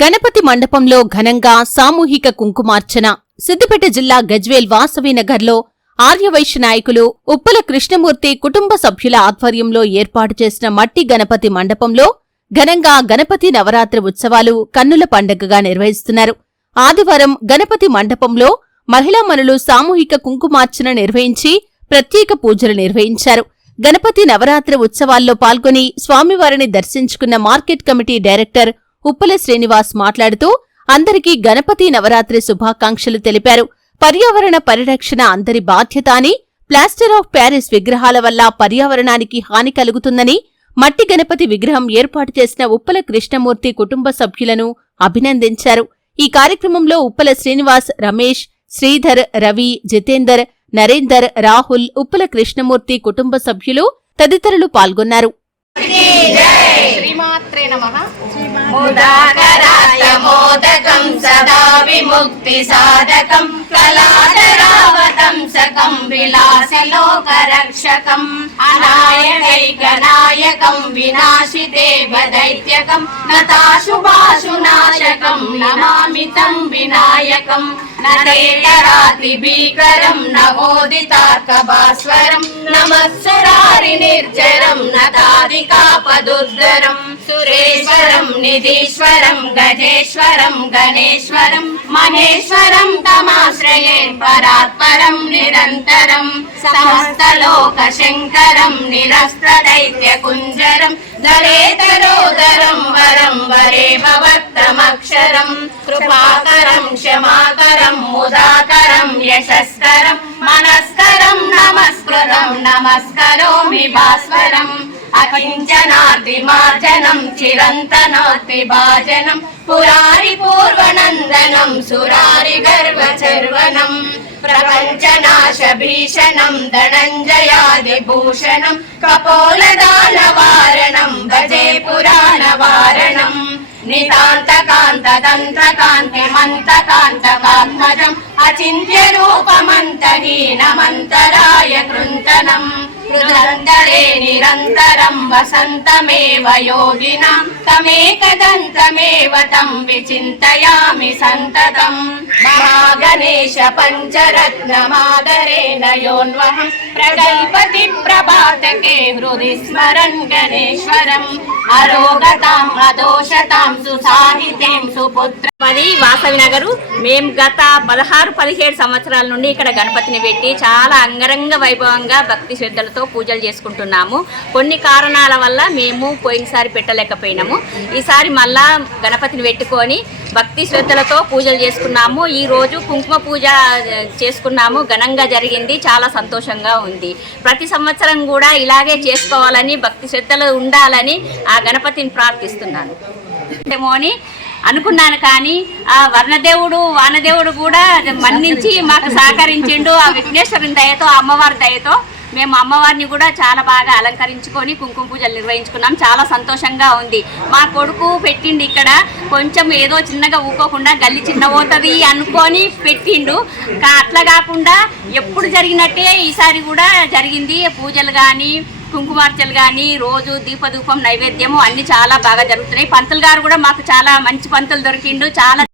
గణపతి మండపంలో ఘనంగా సామూహిక కుంకుమార్చన. సిద్దిపేట జిల్లా గజ్వేల్ వాసవినగర్లో ఆర్యవైశ్య నాయకులు ఉప్పల కృష్ణమూర్తి కుటుంబ సభ్యుల ఆధ్వర్యంలో ఏర్పాటు చేసిన మట్టి గణపతి మండపంలో ఘనంగా గణపతి నవరాత్రి ఉత్సవాలు కన్నుల పండగగా నిర్వహిస్తున్నారు. ఆదివారం గణపతి మండపంలో మహిళామణులు సామూహిక కుంకుమార్చన నిర్వహించి ప్రత్యేక పూజలు నిర్వహించారు. గణపతి నవరాత్రి ఉత్సవాల్లో పాల్గొని స్వామివారిని దర్శించుకున్న market committee director Uppala Srinivas మాట్లాడుతూ అందరికీ గణపతి నవరాత్రి శుభాకాంక్షలు తెలిపారు. పర్యావరణ పరిరక్షణ అందరి బాధ్యత అని ప్లాస్టర్ ఆఫ్ ప్యారిస్ విగ్రహాల వల్ల పర్యావరణానికి హాని కలుగుతుందని మట్టి గణపతి విగ్రహం ఏర్పాటు చేసిన ఉప్పల కృష్ణమూర్తి కుటుంబ సభ్యులను అభినందించారు. ఈ కార్యక్రమంలో ఉప్పల శ్రీనివాస్ రమేష్ శ్రీధర్ రవి జితేందర్ నరేందర్ రాహుల్ ఉప్పల కృష్ణమూర్తి కుటుంబ సభ్యులు తదితరులు పాల్గొన్నారు. శ్రీమాత్రే ముదాకరాయ మోదకం సదా విముక్తి సాధకం కళాధరావతం సకం విలాసి లోకరక్షకం అనాయకైకనాయకం వినాశితే దైత్యకం నతాశుభా నమామి తం వినాయకం. నరేతరాతి భీకరం నవోదితార్కభాస్వరం నమస్సురారి నిర్జరం నతాదికాపదుద్దరం సురేశ్వరం నిధీశ్వరం గజేశ్వరం గణేశ్వరం. మహేశ్వరం తమాశ్రయే పరాత్పరం నిరంతరం. సమస్తలోక శంకరం నిరస్త దైత్య భవత్తమక్షరం కృపాకరం క్షమాకరం ముదాకరం యశస్కరం మనస్కరం నమస్కృతం నమస్కరోమి భాస్వరం అకించనార్దిమార్జనం చిరంతనార్తి భాజనం పురారి పూర్వనందనం సురారి గర్వచర్వనం ప్రపంచనాశ భీషణం ధనంజయాది కాంత తంత్ర నిరంతరం వసంతమేవ యోగినాం తమేకదంతమేవ తం విచింతయామి సంతతం మహాగణేశ పంచరత్నమాదరేణ యోన్వహం ప్రగల్పతి ప్రభాతకే హృది స్మరన్ గణేశ్వరం అరోగతాం అదోషతాం సుసాహితీం సుపుత్ర మాది వాసవి నగరు మేము గత పదహారు పదిహేడు సంవత్సరాల నుండి ఇక్కడ గణపతిని పెట్టి చాలా అంగరంగ వైభవంగా భక్తి శ్రద్ధలతో పూజలు చేసుకుంటున్నాము. కొన్ని కారణాల వల్ల మేము పోయినసారి పెట్టలేకపోయినాము. ఈసారి మళ్ళా గణపతిని పెట్టుకొని భక్తి శ్రద్ధలతో పూజలు చేసుకున్నాము. ఈరోజు కుంకుమ పూజ చేసుకున్నాము. ఘనంగా జరిగింది. చాలా సంతోషంగా ఉంది. ప్రతి సంవత్సరం కూడా ఇలాగే చేసుకోవాలని భక్తి శ్రద్ధలు ఉండాలని ఆ గణపతిని ప్రార్థిస్తున్నాను. ఏమో అని అనుకున్నాను కానీ ఆ వర్ణదేవుడు వానదేవుడు కూడా మన్నించి మాకు సహకరించిండు. ఆ విఘ్నేశ్వరుని దయతో అమ్మవారి దయతో మేము అమ్మవారిని కూడా చాలా బాగా అలంకరించుకొని కుంకుమ పూజలు నిర్వహించుకున్నాం. చాలా సంతోషంగా ఉంది. మా కొడుకు పెట్టిండు ఇక్కడ కొంచెం ఏదో చిన్నగా ఊకోకుండా గల్లి చిన్నపోతుంది అనుకొని పెట్టిండు. అట్లా కాకుండా ఎప్పుడు జరిగినట్టే ఈసారి కూడా జరిగింది. పూజలు కానీ కుంకుమార్చలు కానీ రోజు దీపధూపం నైవేద్యము అన్ని చాలా బాగా జరుగుతున్నాయి. పంతులు గారు కూడా మాకు చాలా మంచి పంతులు దొరికిండు. చాలా